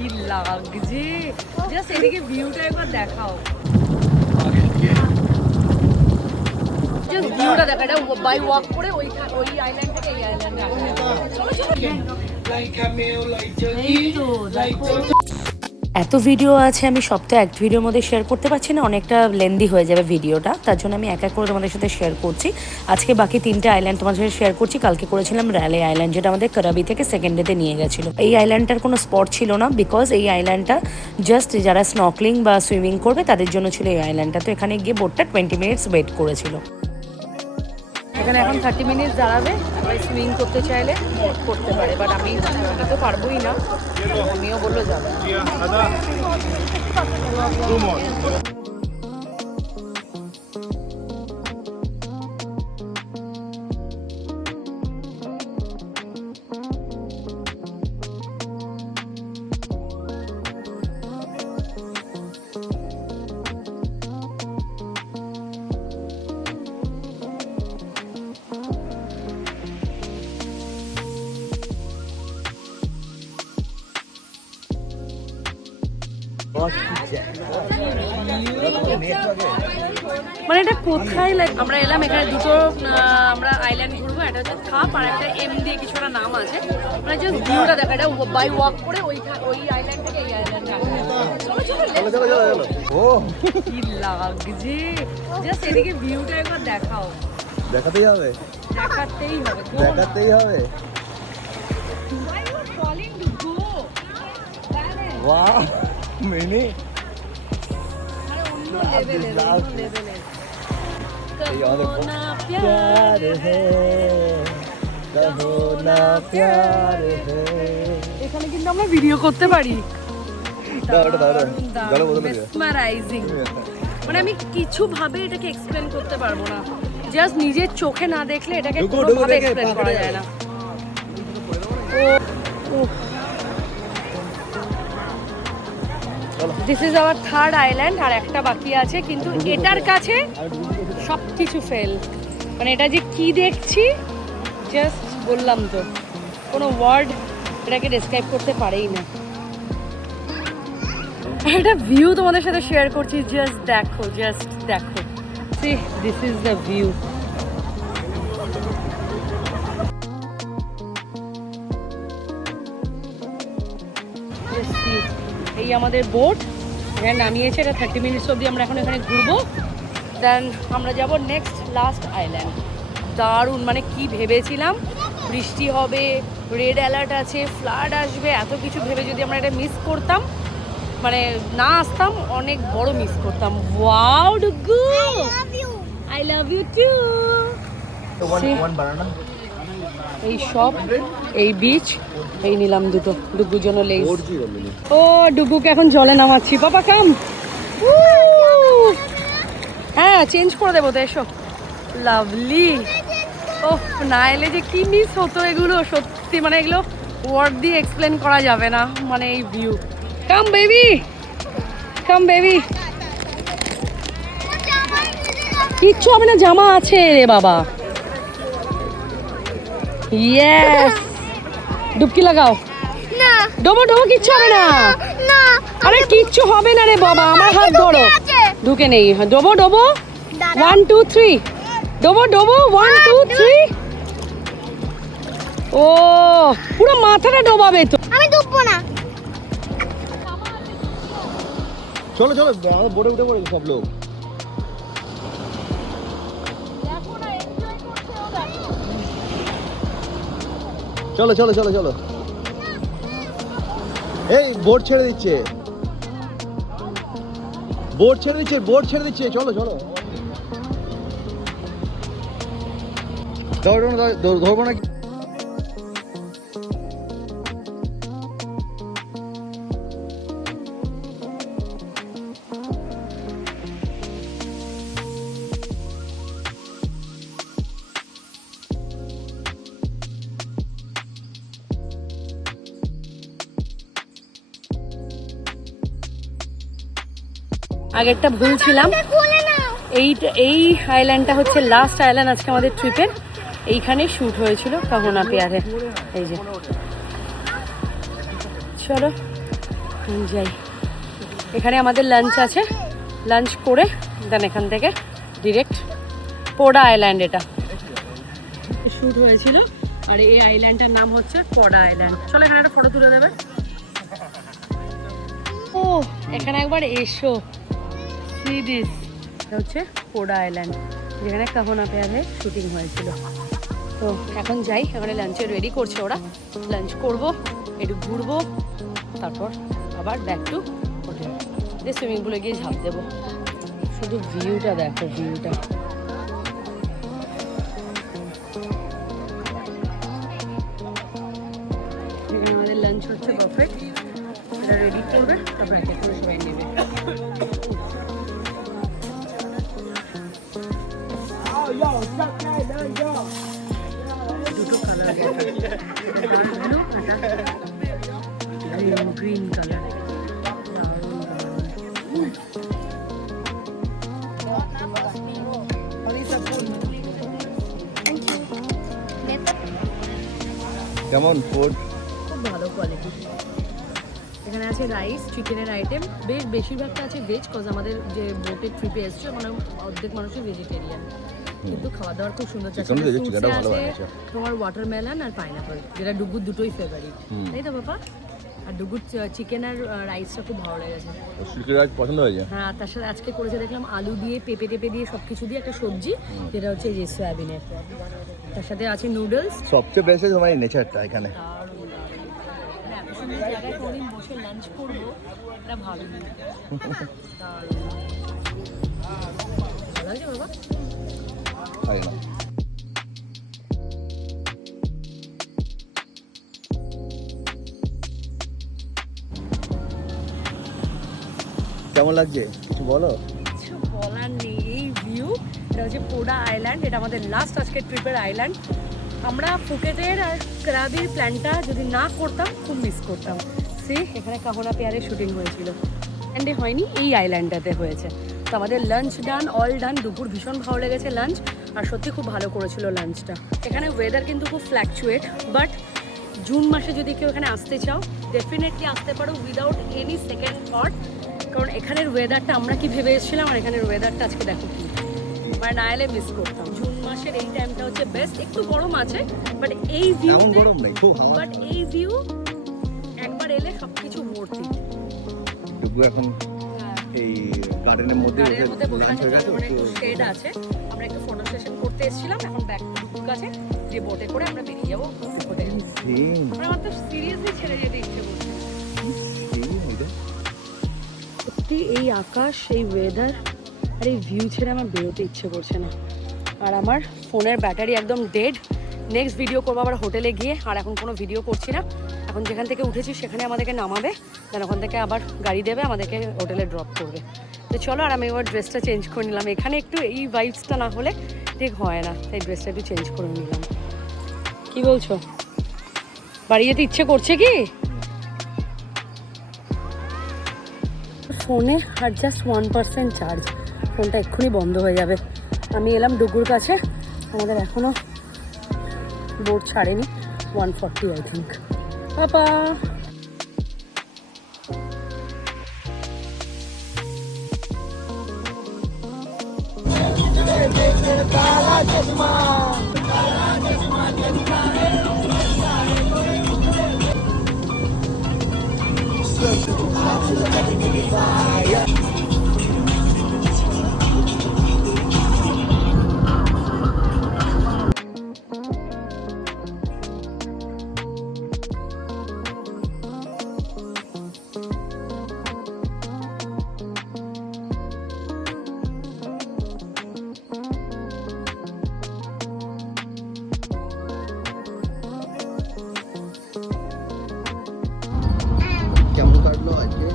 কি লাগছে, জাস্ট এদিকে ভিউটা একবার দেখাও। জাস্ট ভিউটা দেখা, এটা বাই ওয়াক করে ওই আইল্যান্ড থেকে এই আইল্যান্ডে আসা। এই তো দেখো, এত ভিডিও আছে, আমি সব তো এক ভিডিওর মধ্যে শেয়ার করতে পারছি না, অনেকটা লেন্দি হয়ে যাবে ভিডিওটা। তার জন্য আমি এক এক করে তোমাদের সাথে শেয়ার করছি। আজকে বাকি 3টে আইল্যান্ড তোমাদের সাথে শেয়ার করছি। কালকে করেছিলাম র্যালে আইল্যান্ড, যেটা আমাদের কারাবি থেকে সেকেন্ড ডেতে নিয়ে গেছিলো। এই আইল্যান্ডটার কোনো স্পট ছিল না, বিকজ এই আইল্যান্ডটা জাস্ট যারা স্নর্কলিং বা সুইমিং করবে তাদের জন্য ছিল এই আইল্যান্ডটা। তো এখানে গিয়ে বোটটা 20 মিনিটস ওয়েট করেছিল। এখানে এখন 30 মিনিট দাঁড়াবে, সবাই সুইমিং করতে চাইলে করতে পারে, বাট আমি তো পারবোই না। আমিও বললো যাবে। মানে এটা কোথায়, আমরা এলাম এখানে দুটো আমরা আইল্যান্ড ঘুরবো, একটা হচ্ছে থাপ আর একটা এম দিয়ে কিছু একটা নাম আছে। মানে জাস্ট ভিউটা দেখা, এটা বাই ওয়াক করে ওই আইল্যান্ড থেকে এই আইল্যান্ডে আসা। ও কি লাগছে, জাস্ট এদিকে ভিউটা একবার দেখাও। দেখাতেই হবে, দেখাতেই হবে, দেখাতেই হবে। ওয়াও মিনি এখানে কিন্তু আমরা ভিডিও করতে পারি। মানে আমি কিছু ভাবে এটাকে এক্সপ্লেন করতে পারবো না, জাস্ট নিজের চোখে না দেখলে এটাকে কোনোভাবে এক্সপ্লেন করা যায় না। This is our third island, আর একটা বাকি আছে, কিন্তু এটার কাছে সব কিছু ফেল। মানে এটা যে কি দেখছি, জাস্ট বললাম তো, কোনো ওয়ার্ড এটাকে ডেসক্রাইব করতে পারেই না। একটা ভিউ তোমাদের সাথে শেয়ার করছি, জাস্ট দেখো, জাস্ট দেখো। See, this is the view. এই আমাদের বোট এখানে নামিয়েছে, এটা 30 মিনিটস অবধি আমরা এখন এখানে ঘুরবো। দেন আমরা যাব নেক্সট লাস্ট আইল্যান্ড। দারুণ, মানে কি ভেবেছিলাম বৃষ্টি হবে, রেড অ্যালার্ট আছে, ফ্লাড আসবে, এত কিছু ভেবে যদি আমরা এটা মিস করতাম, মানে না আসতাম, অনেক বড় মিস করতাম। ওয়াও ডুগু, আই লাভ ইউ টু। এই সব, এই বিচ, এই নিলাম দুটো ডুগুর জন্য লেস। ও ডুগুকে এখন জলে নামাচ্ছি। পাপা কাম। হ্যাঁ চেঞ্জ করে দেবো তো, এসো। লাভলি। ও না এলে যে কি মিস হতো এগুলো, সত্যি মানে এগুলো ওয়ার্ড দিয়ে এক্সপ্লেন করা যাবে না, মানে এই view. Come baby, come baby. কিচ্ছু হবে না, জামা আছে রে বাবা। ইয়েস, ডুবকি লাগাও। না ডোবো ডোবো, কিচ্ছু হবে না। না আরে কিচ্ছু হবে না রে বাবা, আমার হাত ধরো। ঢুকে নেই, ডোবো ডোবো। 1 2 3, ডোবো ডোবো, 1 2 3। ও পুরো মাথাটা ডোবাবে তো। আমি ডুববো না। চলো চলো, বোটে উঠে পড়ে সব লোক। চলো চলো চলো চলো, এই বোট ছেড়ে দিচ্ছে, বোট ছেড়ে দিচ্ছে, বোট ছেড়ে দিচ্ছে। চলো চলো, ধরবো না। আগেরটা ভুল ছিলাম। এই আইল্যান্ডটা হচ্ছে লাস্ট আইল্যান্ড আজকে আমাদের ট্রিপের। এইখানে শ্যুট হয়েছিল কাহনা পেয়ারে। এই যে চলো যাই, এখানে আমাদের লাঞ্চ আছে, লাঞ্চ করে দেন এখান থেকে ডিরেক্ট পোডা আইল্যান্ড। এটা শ্যুট হয়েছিল, আর এই আইল্যান্ডটার নাম হচ্ছে পোডা আইল্যান্ড। চলো এখানে একটা ফটো তুলে দেবে। ও এখানে একবার এসো, সি দিস। এটা হচ্ছে পোডা আইল্যান্ড, যেখানে কাহনা পেয়ারে শুটিং হয়েছিল। তো এখন যাই, এখানে লাঞ্চে রেডি করছে ওরা, লাঞ্চ করব, একটু ঘুরবো, তারপর আবার ব্যাক টু হোটেল, দিয়ে সুইমিং পুলে গিয়ে ঝাঁপ দেবো। শুধু ভিউটা দেখো, ভিউটা। এখানে আমাদের লাঞ্চ হচ্ছে পারফেক্ট, এটা রেডি করবে, তারপর এক এক করে সবাই নেবে। দুটো কালার, ব্লু গ্রিন কালার, কেমন ফুড? খুব ভালো কোয়ালিটি। এখানে আছে রাইস, চিকেনের আইটেম, বেশিরভাগটা আছে ভেজ, কজ আমাদের যে বোটের ট্রিপে এসছে মানে অর্ধেক মানুষই ভেজিটেরিয়ান, কিন্তু খাওয়া দাওয়ার খুব সুন্দর আছে। তোমার ওয়াটারমেলন আর পাইনাপল, যেটা ডুগুর দুটোই ফেভারিট, তাই তো বাবা? আর ডুগুর চিকেন আর রাইসটা খুব ভালো লেগেছে। পছন্দ হয়েছে। হ্যাঁ, তার সাথে আজকে করেছে দেখলাম আলু দিয়ে, পেঁপে টেপে দিয়ে সব কিছু দিয়ে একটা সবজি, যেটা হচ্ছে এই যে সয়াবিনের। তার সাথে আছে নুডলস। সবচেয়ে বেশি তোমার নেচারটা এখানে। এত সুন্দর জায়গায় কোনদিন বসে লাঞ্চ করবো এটা ভাবিনি। ভালো লাগছে বাবা? তাই না? কেমন লাগছে কিছু বলো? কিছু বলার নেই, এই ভিউ। এটা হচ্ছে পোডা আইল্যান্ড, এটা আমাদের লাস্ট আজকের ট্রিপের আইল্যান্ড। আমরা ফুকেটের আর ক্রাবির প্ল্যানটা যদি না করতাম খুব মিস করতাম। সে এখানে কাহনা পেয়ারে শুটিং হয়েছিল, অ্যান্ডে হয়নি, এই আইল্যান্ডটাতে হয়েছে। তো আমাদের লাঞ্চ ডান, অল ডান। দুপুর ভীষণ ভালো লেগেছে লাঞ্চ, আর সত্যি খুব ভালো করেছিল লাঞ্চটা। এখানে ওয়েদার কিন্তু খুব ফ্ল্যাকচুয়েট, বাট জুন মাসে যদি কেউ এখানে আসতে চাও ডেফিনেটলি আসতে পারো উইদাউট এনি সেকেন্ড থট, কারণ এখানের ওয়েদারটা আমরা কি ভেবে এসেছিলাম আর এখানের ওয়েদারটা আজকে দেখো কি, মানে না এলে মিস করতাম। জুন মাসের এই টাইমটা হচ্ছে বেস্ট, একটু গরম আছে বাট এই ভিউ, বাট এই ভিউ একবার এলে সবকিছু ভর্তি। ডুগু এখন এই গার্ডেনের মধ্যে বসে আছে, একটু শেড আছে। আমরা একটু ফটো সেশন করতে এসেছিলাম, এখন ব্যাক টু ডুগুর কাছে, যে বোটে করে আমরা বেরিয়ে যাবো হোটেলে। আমার তো সিরিয়াসলি ছেড়ে যেতে ইচ্ছে করছে। সত্যি এই আকাশ, এই ওয়েদার আর এই ভিউ ছেড়ে আমার বেরোতে ইচ্ছে করছে না। আর আমার ফোনের ব্যাটারি একদম ডেড। নেক্সট ভিডিও করবো আবার হোটেলে গিয়ে, আর এখন কোনো ভিডিও করছি না। এখন যেখান থেকে উঠেছি সেখানে আমাদেরকে নামাবে, দেন ওখান থেকে আবার গাড়ি দেবে, আমাদেরকে হোটেলে ড্রপ করবে। তো চলো, আর আমি এবার ড্রেসটা চেঞ্জ করে নিলাম। এখানে একটু এই ভাইবসটা না হলে ঠিক হয় না, তাই ড্রেসটা একটু চেঞ্জ করে নিলাম। কি বলছো, বাড়ি যেতে ইচ্ছে করছে কি? ফোনে আর জাস্ট 1% চার্জ, ফোনটা এক্ষুনি বন্ধ হয়ে যাবে। আমি এলাম ডুগুর কাছে, আমাদের এখনও বোট ছাড়েনি, 140 আই থিঙ্ক। পাপা কেমন কাটলো আজকে?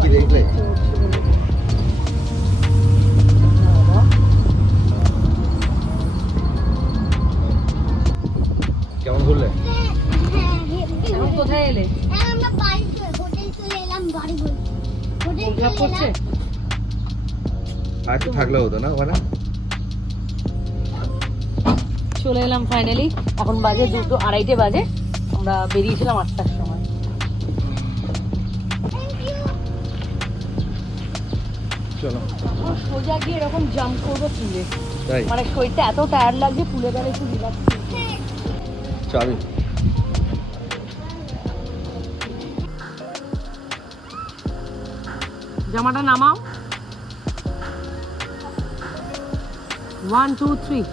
কি দেখলে? কেমন ঘুরলে? এখন কোথায় এলে? আমরা বাড়িতে হোটেল চলে এলাম, বাড়ি বলি হোটেল ভাব করছে? আর থাকলে হতো না ওখানে? চলে এলাম ফাইনালি, এখন বাজে 2:30 বাজে। আমরা বেরিয়েছিলাম 8টার সময়। সোজা গিয়ে এরকম জাম্প করবো পুলে, তাই মানে শরীরটা এত টায়ার্ড লাগছে, পুলে গেলে একটু রিল্যাক্স। চাবি জামাটা নামাও। 1 2 3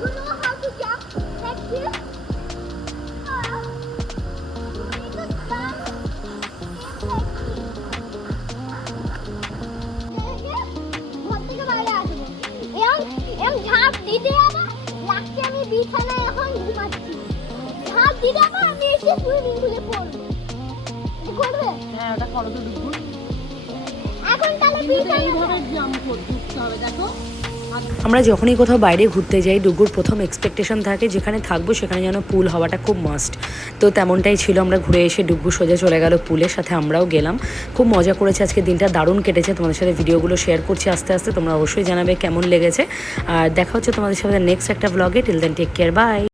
You know how to jump like this? You need to jump ঘর থেকে বাইরে আসবো, এরম ঝাঁপ দিতে যাবো, লাগছে আমি বিছানায় এখন ঘুমাচ্ছি, ঝাঁপ দিতে যাবো আমি এসে সুইমিং পুলে পড়বো। এটা করবে? হ্যাঁ ওটা করো তো ডুবুর। এখন তাহলে কিন্তু বিছানায় এইভাবে জাম্প করতে হবে, দেখো। আমরা যখনই কোথাও বাইরে ঘুরতে যাই ডুগুর প্রথম এক্সপেকটেশন থাকে যেখানে থাকবো সেখানে যেন পুল হওয়াটা খুব মাস্ট। তো তেমনটাই ছিল, আমরা ঘুরে এসে ডুগু সোজা চলে গেল পুলের সাথে, আমরাও গেলাম। খুব মজা করেছে, আজকে দিনটা দারুণ কেটেছে। তোমাদের সাথে ভিডিওগুলো শেয়ার করছি আস্তে আস্তে, তোমরা অবশ্যই জানাবে কেমন লেগেছে। আর দেখা হচ্ছে তোমাদের সাথে নেক্সট একটা ব্লগে। Till then take care, by.